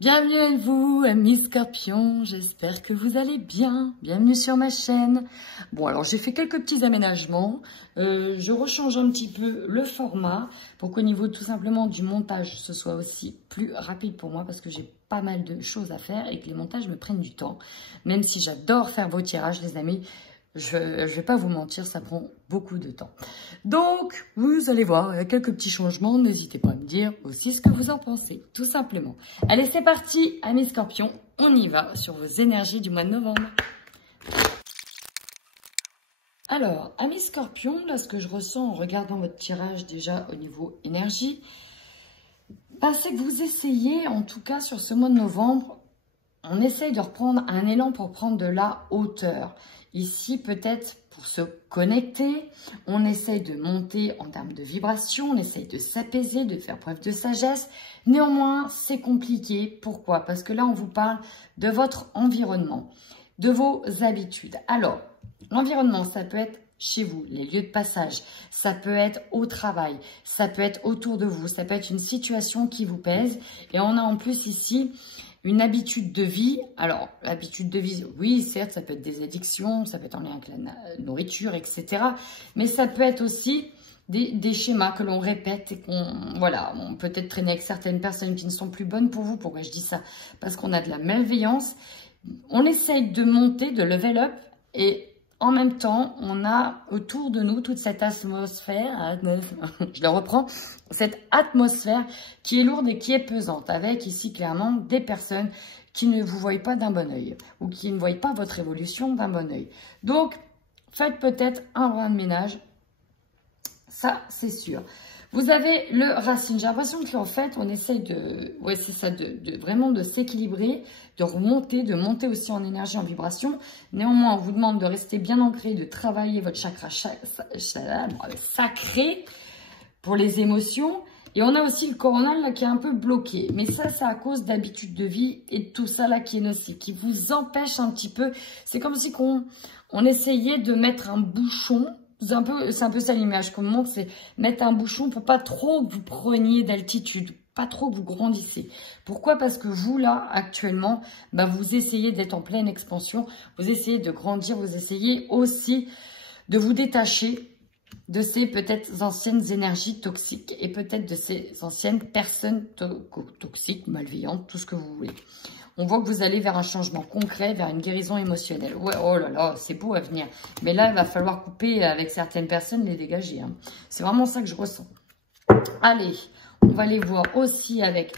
Bienvenue à vous, amis scorpions, j'espère que vous allez bien. Bienvenue sur ma chaîne. Bon, alors j'ai fait quelques petits aménagements. Je rechange un petit peu le format pour qu'au niveau tout simplement du montage, ce soit aussi plus rapide pour moi parce que j'ai pas mal de choses à faire et que les montages me prennent du temps. Même si j'adore faire vos tirages, les amis, je vais pas vous mentir, ça prend beaucoup de temps. Donc, vous allez voir, il y a quelques petits changements. N'hésitez pas à me dire aussi ce que vous en pensez, tout simplement. Allez, c'est parti, amis scorpions. On y va sur vos énergies du mois de novembre. Alors, amis scorpions, là, ce que je ressens en regardant votre tirage déjà au niveau énergie, c'est que vous essayez, en tout cas sur ce mois de novembre, on essaye de reprendre un élan pour prendre de la hauteur. Ici, peut-être pour se connecter, on essaye de monter en termes de vibration, on essaye de s'apaiser, de faire preuve de sagesse. Néanmoins, c'est compliqué. Pourquoi? Parce que là, on vous parle de votre environnement, de vos habitudes. Alors, l'environnement, ça peut être chez vous, les lieux de passage, ça peut être au travail, ça peut être autour de vous, ça peut être une situation qui vous pèse. Et on a en plus ici une habitude de vie. Alors, l'habitude de vie, oui, certes, ça peut être des addictions, ça peut être en lien avec la nourriture, etc. Mais ça peut être aussi des schémas que l'on répète et voilà, on peut être traîner avec certaines personnes qui ne sont plus bonnes pour vous. Pourquoi je dis ça? Parce qu'on a de la malveillance. On essaye de monter, de level up et en même temps, on a autour de nous toute cette atmosphère, je le reprends, cette atmosphère qui est lourde et qui est pesante, avec ici clairement des personnes qui ne vous voient pas d'un bon oeil ou qui ne voient pas votre évolution d'un bon oeil. Donc, faites peut-être un brin de ménage, ça c'est sûr. Vous avez le racine. J'ai l'impression qu'en fait, on essaye de, ouais, c'est ça, vraiment de s'équilibrer, de remonter, de monter aussi en énergie, en vibration. Néanmoins, on vous demande de rester bien ancré, de travailler votre chakra sacré pour les émotions. Et on a aussi le coronal là qui est un peu bloqué. Mais ça, c'est à cause d'habitudes de vie et de tout ça là qui est nocif, qui vous empêche un petit peu. C'est comme si on essayait de mettre un bouchon. C'est un peu ça l'image qu'on me montre, c'est mettre un bouchon pour pas trop que vous preniez d'altitude, pas trop que vous grandissez. Pourquoi? Parce que vous, là, actuellement, vous essayez d'être en pleine expansion, vous essayez de grandir, vous essayez aussi de vous détacher de ces peut-être anciennes énergies toxiques et peut-être de ces anciennes personnes toxiques, malveillantes, tout ce que vous voulez. On voit que vous allez vers un changement concret, vers une guérison émotionnelle. Ouais, oh là là, c'est beau à venir. Mais là, il va falloir couper avec certaines personnes, les dégager. Hein. C'est vraiment ça que je ressens. Allez, on va aller voir aussi avec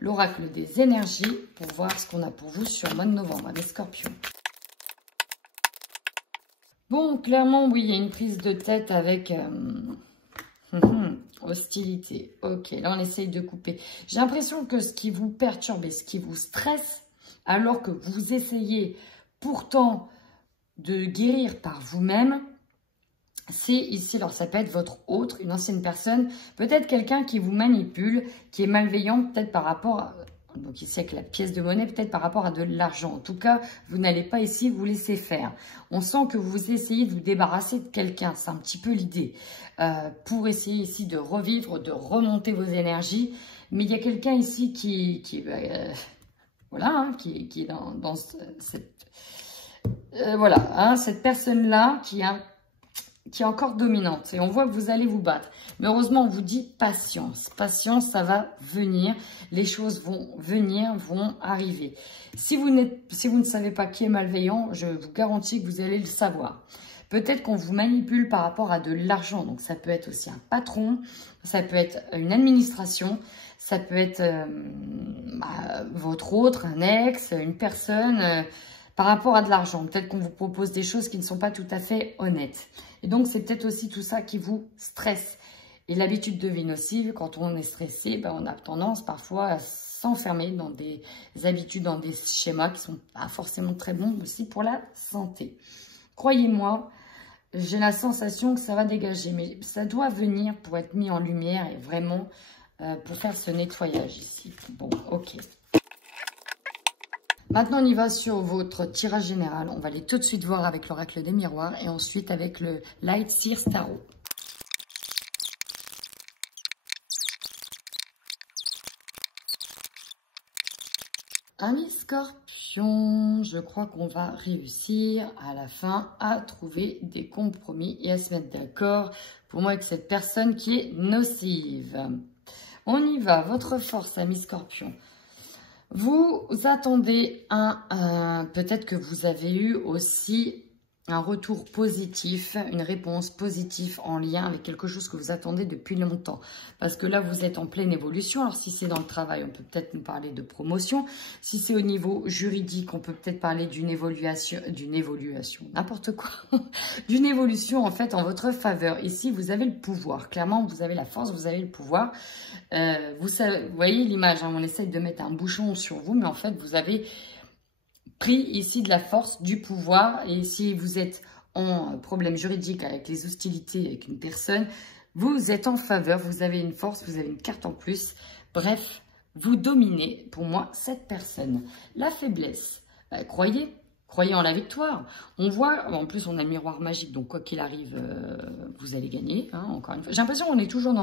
l'oracle des énergies pour voir ce qu'on a pour vous sur le mois de novembre, les scorpions. Bon, clairement, oui, il y a une prise de tête avec... hostilité. Ok, là on essaye de couper. J'ai l'impression que ce qui vous perturbe et ce qui vous stresse, alors que vous essayez pourtant de guérir par vous-même, c'est ici, alors ça peut être votre autre, une ancienne personne, peut-être quelqu'un qui vous manipule, qui est malveillant peut-être par rapport à... Donc ici avec la pièce de monnaie, peut-être par rapport à de l'argent. En tout cas, vous n'allez pas ici vous laisser faire. On sent que vous essayez de vous débarrasser de quelqu'un. C'est un petit peu l'idée. Pour essayer ici de revivre, de remonter vos énergies. Mais il y a quelqu'un ici voilà, hein, qui est dans cette... voilà, hein, cette personne-là qui est encore dominante. Et on voit que vous allez vous battre. Mais heureusement, on vous dit patience. Patience, ça va venir. Les choses vont venir, vont arriver. Si vous ne savez pas qui est malveillant, je vous garantis que vous allez le savoir. Peut-être qu'on vous manipule par rapport à de l'argent. Donc, ça peut être aussi un patron. Ça peut être une administration. Ça peut être votre autre, un ex, une personne... par rapport à de l'argent, peut-être qu'on vous propose des choses qui ne sont pas tout à fait honnêtes. Et donc, c'est peut-être aussi tout ça qui vous stresse. Et l'habitude de vie nocive, quand on est stressé, on a tendance parfois à s'enfermer dans des habitudes, dans des schémas qui ne sont pas forcément très bons aussi pour la santé. Croyez-moi, j'ai la sensation que ça va dégager, mais ça doit venir pour être mis en lumière et vraiment pour faire ce nettoyage ici. Bon, ok. Maintenant, on y va sur votre tirage général. On va aller tout de suite voir avec l'oracle des miroirs et ensuite avec le Light Seer Tarot. Amis Scorpion, je crois qu'on va réussir à la fin à trouver des compromis et à se mettre d'accord pour moi avec cette personne qui est nocive. On y va, votre force, amis Scorpion. Vous attendez peut-être que vous avez eu aussi un retour positif, une réponse positive en lien avec quelque chose que vous attendez depuis longtemps. Parce que là, vous êtes en pleine évolution. Alors, si c'est dans le travail, on peut peut-être nous parler de promotion. Si c'est au niveau juridique, on peut peut-être parler d'une évolution, n'importe quoi, d'une évolution en fait en votre faveur. Ici, vous avez le pouvoir. Clairement, vous avez la force, vous avez le pouvoir. Vous voyez l'image, hein, on essaye de mettre un bouchon sur vous, mais en fait, vous avez pris ici de la force, du pouvoir. Et si vous êtes en problème juridique avec les hostilités avec une personne, vous êtes en faveur, vous avez une force, vous avez une carte en plus. Bref, vous dominez, pour moi, cette personne. La faiblesse, croyez en la victoire. On voit, en plus on a le miroir magique, donc quoi qu'il arrive, vous allez gagner, hein, encore une fois. J'ai l'impression qu'on est toujours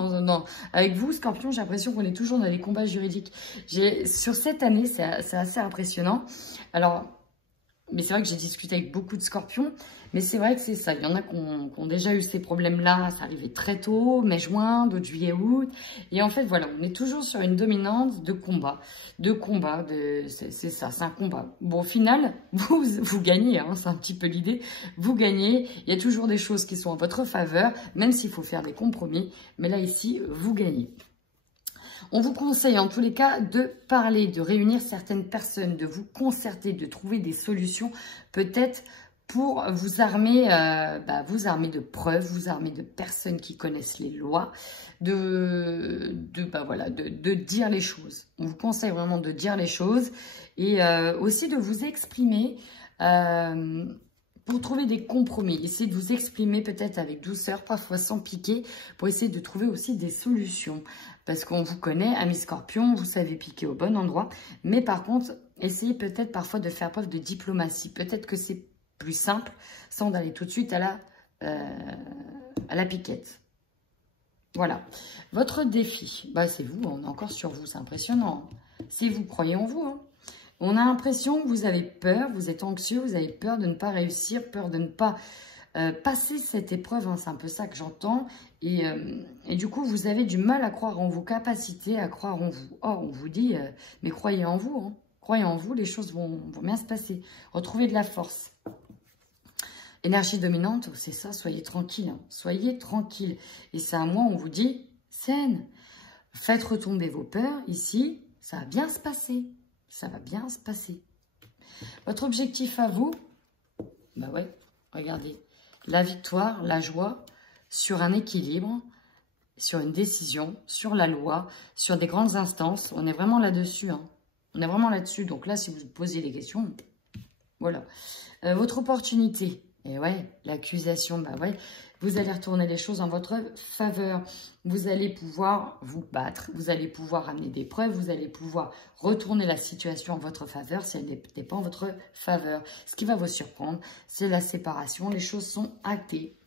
avec vous, Scorpion, j'ai l'impression qu'on est toujours dans des combats juridiques. Sur cette année, c'est assez impressionnant. Alors, mais c'est vrai que j'ai discuté avec beaucoup de Scorpions, mais c'est vrai que c'est ça. Il y en a qui ont déjà eu ces problèmes-là, ça arrivait très tôt, mai-juin, d'autres juillet-août. Et en fait, voilà, on est toujours sur une dominante de combat. C'est ça, c'est un combat. Bon, au final, vous gagnez, hein, c'est un petit peu l'idée. Vous gagnez, il y a toujours des choses qui sont en votre faveur, même s'il faut faire des compromis. Mais là, ici, vous gagnez. On vous conseille en tous les cas de parler, de réunir certaines personnes, de vous concerter, de trouver des solutions peut-être pour vous armer, de preuves, vous armer de personnes qui connaissent les lois, de dire les choses. On vous conseille vraiment de dire les choses et aussi de vous exprimer pour trouver des compromis. Essayez de vous exprimer peut-être avec douceur, parfois sans piquer, pour essayer de trouver aussi des solutions. Parce qu'on vous connaît, amis Scorpion, vous savez piquer au bon endroit. Mais par contre, essayez peut-être parfois de faire preuve de diplomatie. Peut-être que c'est plus simple sans d'aller tout de suite à la piquette. Voilà. Votre défi, c'est vous, on est encore sur vous, c'est impressionnant. Si vous croyez en vous, hein. On a l'impression que vous avez peur, vous êtes anxieux, vous avez peur de ne pas réussir, peur de ne pas passer cette épreuve, hein, c'est un peu ça que j'entends. Et du coup, vous avez du mal à croire en vos capacités, à croire en vous. Or, on vous dit, mais croyez en vous, hein. Croyez en vous, les choses vont bien se passer. Retrouvez de la force. Énergie dominante, c'est ça, soyez tranquille. Hein. Soyez tranquille. Et c'est à moi, on vous dit, saine. Faites retomber vos peurs, ici, ça va bien se passer. Ça va bien se passer. Votre objectif à vous, regardez, la victoire, la joie, sur un équilibre, sur une décision, sur la loi, sur des grandes instances. On est vraiment là-dessus. Hein. On est vraiment là-dessus. Donc là, si vous posez des questions, voilà. Votre opportunité, et ouais, l'accusation, vous allez retourner les choses en votre faveur. Vous allez pouvoir vous battre, vous allez pouvoir amener des preuves, vous allez pouvoir retourner la situation en votre faveur si elle n'est pas en votre faveur. Ce qui va vous surprendre, c'est la séparation. Les choses sont actées.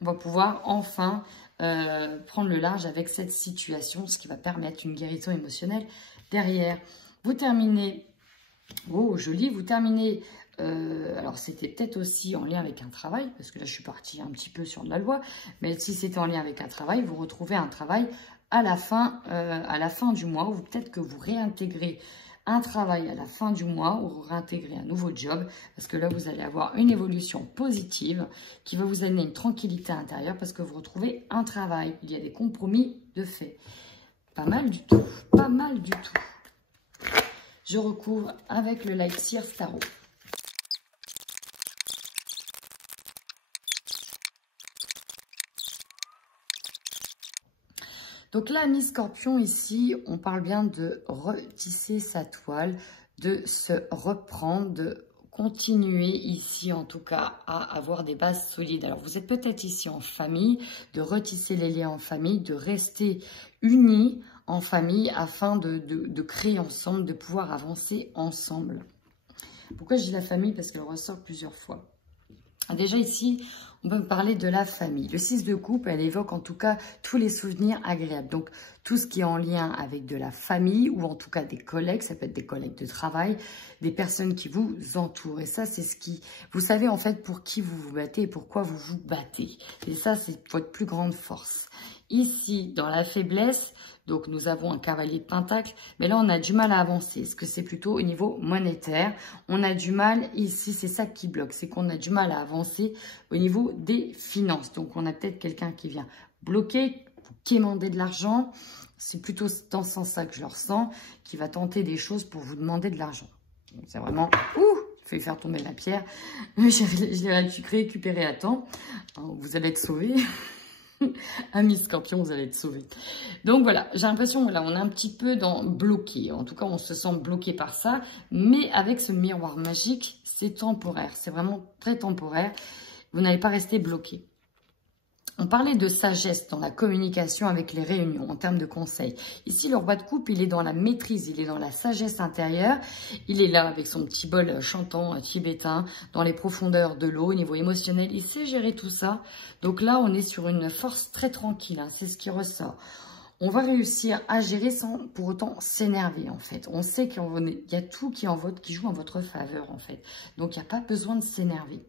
On va pouvoir enfin prendre le large avec cette situation, ce qui va permettre une guérison émotionnelle derrière. Vous terminez, oh joli, vous terminez... alors c'était peut-être aussi en lien avec un travail, parce que là je suis partie un petit peu sur de la loi, mais si c'était en lien avec un travail, vous retrouvez un travail à la fin du mois, ou peut-être que vous réintégrez un travail à la fin du mois, ou vous réintégrez un nouveau job, parce que là vous allez avoir une évolution positive qui va vous amener une tranquillité intérieure, parce que vous retrouvez un travail, il y a des compromis de fait. Pas mal du tout, pas mal du tout. Je recouvre avec le Light Seers Tarot. Donc là, amis Scorpion, ici, on parle bien de retisser sa toile, de se reprendre, de continuer ici, en tout cas, à avoir des bases solides. Alors, vous êtes peut-être ici en famille, de retisser les liens en famille, de rester unis en famille afin de créer ensemble, de pouvoir avancer ensemble. Pourquoi je dis la famille? Parce qu'elle ressort plusieurs fois. Déjà ici, on peut parler de la famille. Le 6 de coupe, elle évoque en tout cas tous les souvenirs agréables. Donc, tout ce qui est en lien avec de la famille ou en tout cas des collègues. Ça peut être des collègues de travail, des personnes qui vous entourent. Et ça, c'est ce qui... Vous savez en fait pour qui vous vous battez et pourquoi vous vous battez. Et ça, c'est votre plus grande force. Ici, dans la faiblesse, donc nous avons un cavalier de pentacle, mais là on a du mal à avancer. Est-ce que c'est plutôt au niveau monétaire? On a du mal, ici c'est ça qui bloque, c'est qu'on a du mal à avancer au niveau des finances. Donc on a peut-être quelqu'un qui vient bloquer, quémander de l'argent. C'est plutôt dans ce sens-là que je le ressens, qui va tenter des choses pour vous demander de l'argent. C'est vraiment... Ouh, je vais faire tomber la pierre. Je l'ai récupéré à temps. Alors, vous allez être sauvés. Amis Scorpion, vous allez être sauvés. Donc voilà, j'ai l'impression, voilà, on est un petit peu dans bloqué. En tout cas, on se sent bloqué par ça. Mais avec ce miroir magique, c'est temporaire. C'est vraiment très temporaire. Vous n'allez pas rester bloqué. On parlait de sagesse dans la communication avec les réunions, en termes de conseils. Ici, le roi de coupe, il est dans la maîtrise, il est dans la sagesse intérieure. Il est là avec son petit bol chantant tibétain, dans les profondeurs de l'eau, au niveau émotionnel. Il sait gérer tout ça. Donc là, on est sur une force très tranquille, hein, c'est ce qui ressort. On va réussir à gérer sans pour autant s'énerver, en fait. On sait qu'il y a tout qui joue en votre faveur, en fait. Donc, il n'y a pas besoin de s'énerver.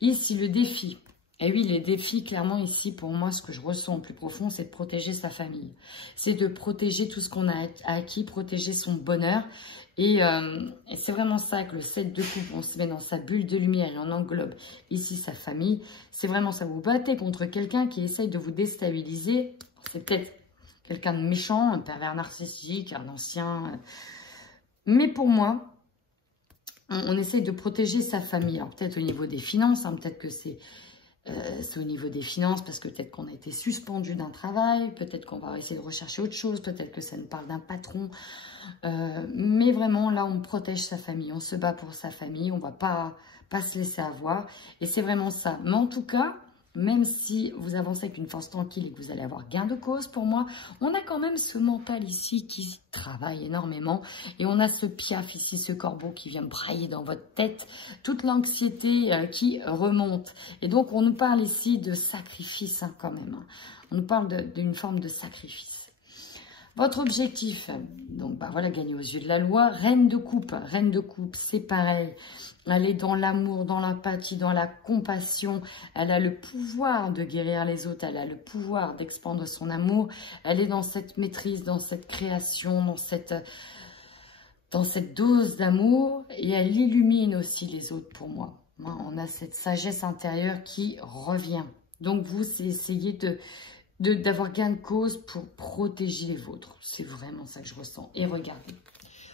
Ici, le défi... Et oui, les défis, clairement, ici, pour moi, ce que je ressens au plus profond, c'est de protéger sa famille. C'est de protéger tout ce qu'on a acquis, protéger son bonheur. Et c'est vraiment ça que le 7 de coupe, on se met dans sa bulle de lumière et on englobe ici sa famille. C'est vraiment ça. Vous battez contre quelqu'un qui essaye de vous déstabiliser. C'est peut-être quelqu'un de méchant, un pervers narcissique, un ancien. Mais pour moi, on essaye de protéger sa famille. Alors peut-être au niveau des finances, hein, peut-être que c'est au niveau des finances, parce que peut-être qu'on a été suspendu d'un travail, peut-être qu'on va essayer de rechercher autre chose, peut-être que ça nous parle d'un patron. Mais vraiment, là, on protège sa famille, on se bat pour sa famille, on ne va pas se laisser avoir. Et c'est vraiment ça. Mais en tout cas, même si vous avancez avec une force tranquille et que vous allez avoir gain de cause, pour moi, on a quand même ce mental ici qui travaille énormément. Et on a ce piaf ici, ce corbeau qui vient brailler dans votre tête, toute l'anxiété qui remonte. Et donc, on nous parle ici de sacrifice hein, quand même. On nous parle d'une forme de sacrifice. Votre objectif, donc bah voilà, gagner aux yeux de la loi. Reine de coupe, c'est pareil. Elle est dans l'amour, dans l'empathie, dans la compassion. Elle a le pouvoir de guérir les autres. Elle a le pouvoir d'expandre son amour. Elle est dans cette maîtrise, dans cette création, dans cette dose d'amour. Et elle illumine aussi les autres pour moi. On a cette sagesse intérieure qui revient. Donc vous, c'est essayer d'avoir gain de cause pour protéger les vôtres. C'est vraiment ça que je ressens. Et regardez.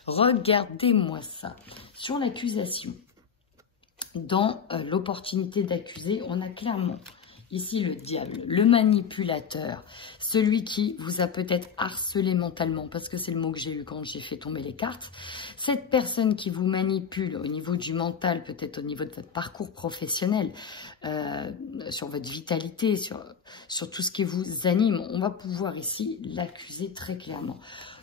Regardez-moi ça. Sur l'accusation. Dans l'opportunité d'accuser, on a clairement ici le diable, le manipulateur, celui qui vous a peut-être harcelé mentalement, parce que c'est le mot que j'ai eu quand j'ai fait tomber les cartes. Cette personne qui vous manipule au niveau du mental, peut-être au niveau de votre parcours professionnel, sur votre vitalité, sur tout ce qui vous anime, on va pouvoir ici l'accuser très clairement.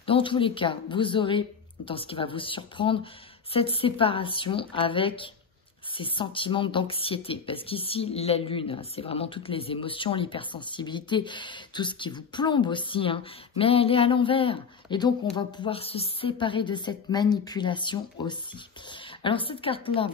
Dans tous les cas, vous aurez, dans ce qui va vous surprendre, cette séparation avec ces sentiments d'anxiété. Parce qu'ici, la lune, c'est vraiment toutes les émotions, l'hypersensibilité, tout ce qui vous plombe aussi. Hein, mais elle est à l'envers. Et donc, on va pouvoir se séparer de cette manipulation aussi. Alors, cette carte-là,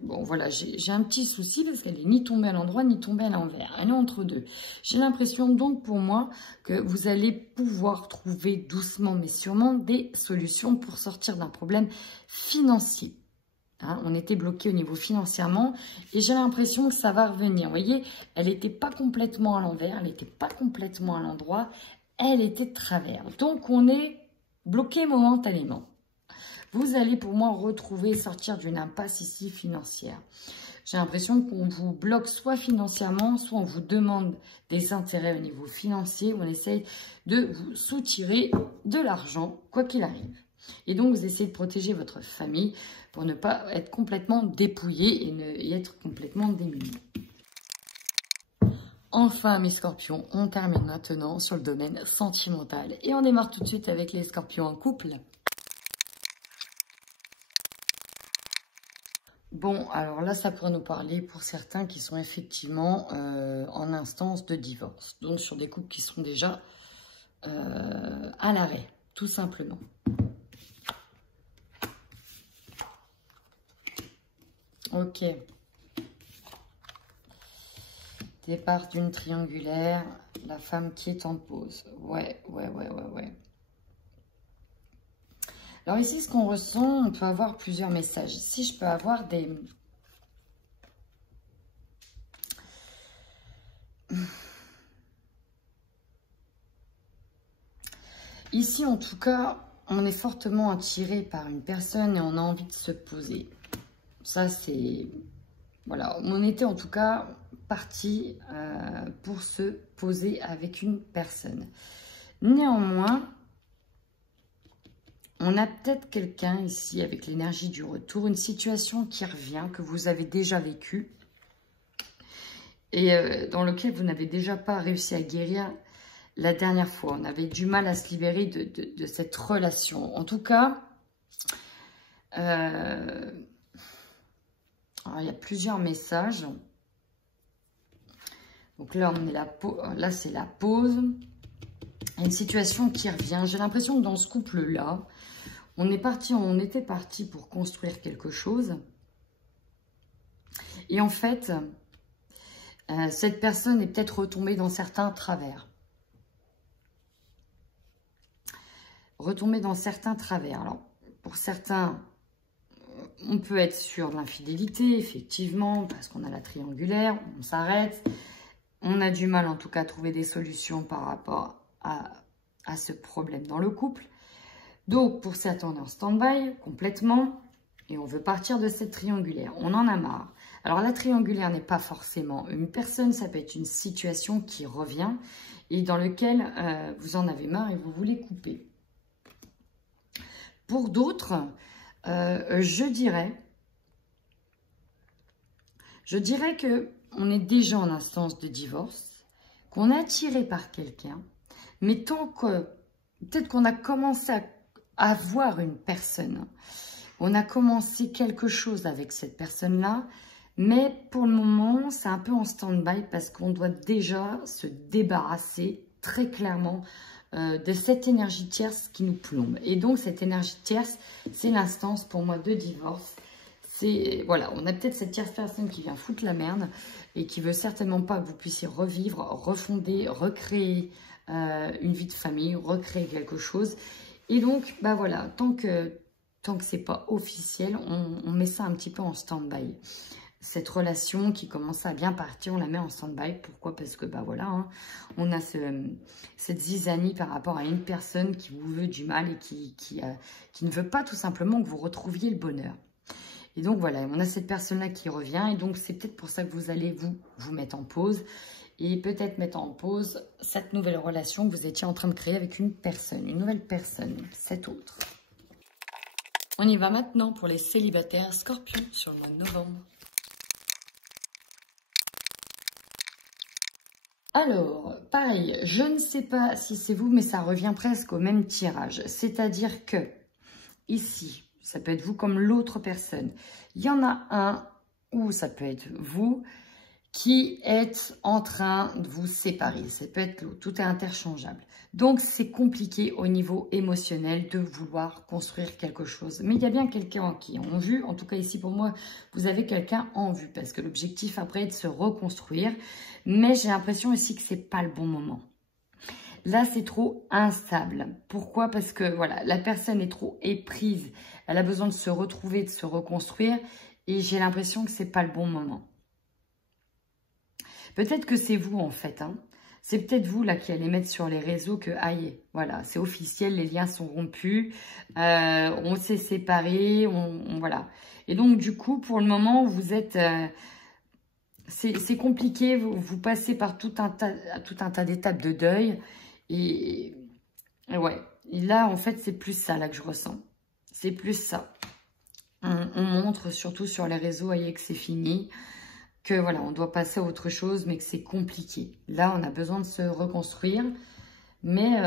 bon, voilà, j'ai un petit souci parce qu'elle n'est ni tombée à l'endroit, ni tombée à l'envers. Elle est entre deux. J'ai l'impression donc pour moi que vous allez pouvoir trouver doucement mais sûrement des solutions pour sortir d'un problème financier. Hein, on était bloqué au niveau financièrement et j'ai l'impression que ça va revenir. Vous voyez, elle n'était pas complètement à l'envers, elle n'était pas complètement à l'endroit, elle était de travers. Donc on est bloqué momentanément. Vous allez pour moi retrouver, sortir d'une impasse ici financière. J'ai l'impression qu'on vous bloque soit financièrement, soit on vous demande des intérêts au niveau financier. On essaye de vous soutirer de l'argent, quoi qu'il arrive. Et donc, vous essayez de protéger votre famille pour ne pas être complètement dépouillé et être complètement démuni. Enfin, mes scorpions, on termine maintenant sur le domaine sentimental. Et on démarre tout de suite avec les scorpions en couple. Bon, alors là, ça pourrait nous parler pour certains qui sont effectivement en instance de divorce. Donc, sur des couples qui sont déjà à l'arrêt, tout simplement. Ok. Départ d'une triangulaire, la femme qui est en pause. Ouais. Alors ici, ce qu'on ressent, on peut avoir plusieurs messages. Ici, je peux avoir des... Ici, en tout cas, on est fortement attiré par une personne et on a envie de se poser. Ça, c'est... Voilà, on était en tout cas parti pour se poser avec une personne. Néanmoins, on a peut-être quelqu'un ici avec l'énergie du retour, une situation qui revient, que vous avez déjà vécue et dans lequel vous n'avez déjà pas réussi à guérir la dernière fois. On avait du mal à se libérer de cette relation. En tout cas, alors, il y a plusieurs messages. Donc là, là c'est la pause. Il y a une situation qui revient. J'ai l'impression que dans ce couple-là, on était parti pour construire quelque chose. Et en fait, cette personne est peut-être retombée dans certains travers. Alors, pour certains, on peut être sûr de l'infidélité, effectivement, parce qu'on a la triangulaire, on s'arrête. On a du mal, en tout cas, à trouver des solutions par rapport à ce problème dans le couple. Donc, pour certains, on est en stand-by complètement et on veut partir de cette triangulaire. On en a marre. Alors, la triangulaire n'est pas forcément une personne, ça peut être une situation qui revient et dans laquelle vous en avez marre et vous voulez couper. Pour d'autres, je dirais qu'on est déjà en instance de divorce, qu'on est attiré par quelqu'un, mais tant que peut-être qu'on a commencé à voir une personne, on a commencé quelque chose avec cette personne-là, mais pour le moment, c'est un peu en stand-by parce qu'on doit déjà se débarrasser très clairement de cette énergie tierce qui nous plombe. Et donc, cette énergie tierce, c'est l'instance pour moi de divorce. Voilà, on a peut-être cette tierce personne qui vient foutre la merde et qui veut certainement pas que vous puissiez revivre, refonder, recréer une vie de famille, recréer quelque chose. Et donc, bah voilà, tant que c'est pas officiel, on met ça un petit peu en stand-by. Cette relation qui commence à bien partir, on la met en stand-by. Pourquoi? Parce que, bah voilà, hein, on a cette zizanie par rapport à une personne qui vous veut du mal et qui ne veut pas tout simplement que vous retrouviez le bonheur. Et donc, voilà, on a cette personne-là qui revient. Et donc, c'est peut-être pour ça que vous allez vous mettre en pause. Et peut-être mettre en pause cette nouvelle relation que vous étiez en train de créer avec une personne, une nouvelle personne, cette autre. On y va maintenant pour les célibataires Scorpions sur le mois de novembre. Alors, pareil, je ne sais pas si c'est vous, mais ça revient presque au même tirage. C'est-à-dire que, ici, ça peut être vous comme l'autre personne. Il y en a un, ou ça peut être vous, qui êtes en train de vous séparer. Ça peut être l'autre, tout est interchangeable. Donc, c'est compliqué au niveau émotionnel de vouloir construire quelque chose. Mais il y a bien quelqu'un qui est en vue. En tout cas, ici, pour moi, vous avez quelqu'un en vue. Parce que l'objectif, après, est de se reconstruire. Mais j'ai l'impression aussi que c'est pas le bon moment. Là, c'est trop instable. Pourquoi? Parce que, voilà, la personne est trop éprise. Elle a besoin de se retrouver, de se reconstruire. Et j'ai l'impression que c'est pas le bon moment. Peut-être que c'est vous, en fait, hein. C'est peut-être vous, là, qui allez mettre sur les réseaux que, aïe, voilà, c'est officiel, les liens sont rompus, on s'est séparés, voilà. Et donc, du coup, pour le moment, vous êtes... c'est compliqué, vous passez par tout un tas d'étapes de deuil. Et ouais, et là, en fait, c'est plus ça, là, que je ressens. C'est plus ça. On montre, surtout sur les réseaux, aïe, que c'est fini. Que voilà, on doit passer à autre chose, mais que c'est compliqué. Là, on a besoin de se reconstruire, mais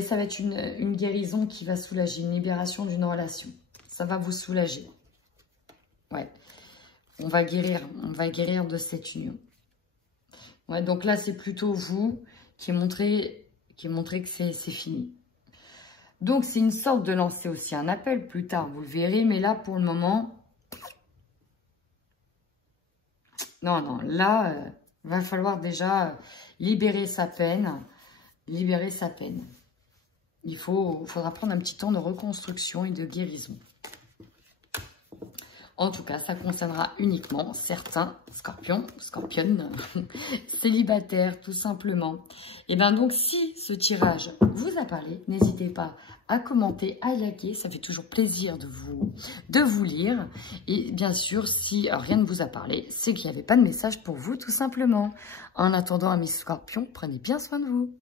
ça va être une guérison qui va soulager, une libération d'une relation. Ça va vous soulager. Ouais, on va guérir de cette union. Ouais, donc là, c'est plutôt vous qui montrez que c'est fini. Donc, c'est une sorte de lancer aussi un appel. Plus tard, vous le verrez. Mais là, pour le moment... Non, là, va falloir déjà libérer sa peine. Libérer sa peine. Il faudra prendre un petit temps de reconstruction et de guérison. En tout cas, ça concernera uniquement certains scorpions, scorpionnes, célibataires, tout simplement. Et bien donc, si ce tirage vous a parlé, n'hésitez pas à commenter, à liker. Ça fait toujours plaisir de vous lire. Et bien sûr, si rien ne vous a parlé, c'est qu'il n'y avait pas de message pour vous, tout simplement. En attendant, amis scorpions, prenez bien soin de vous.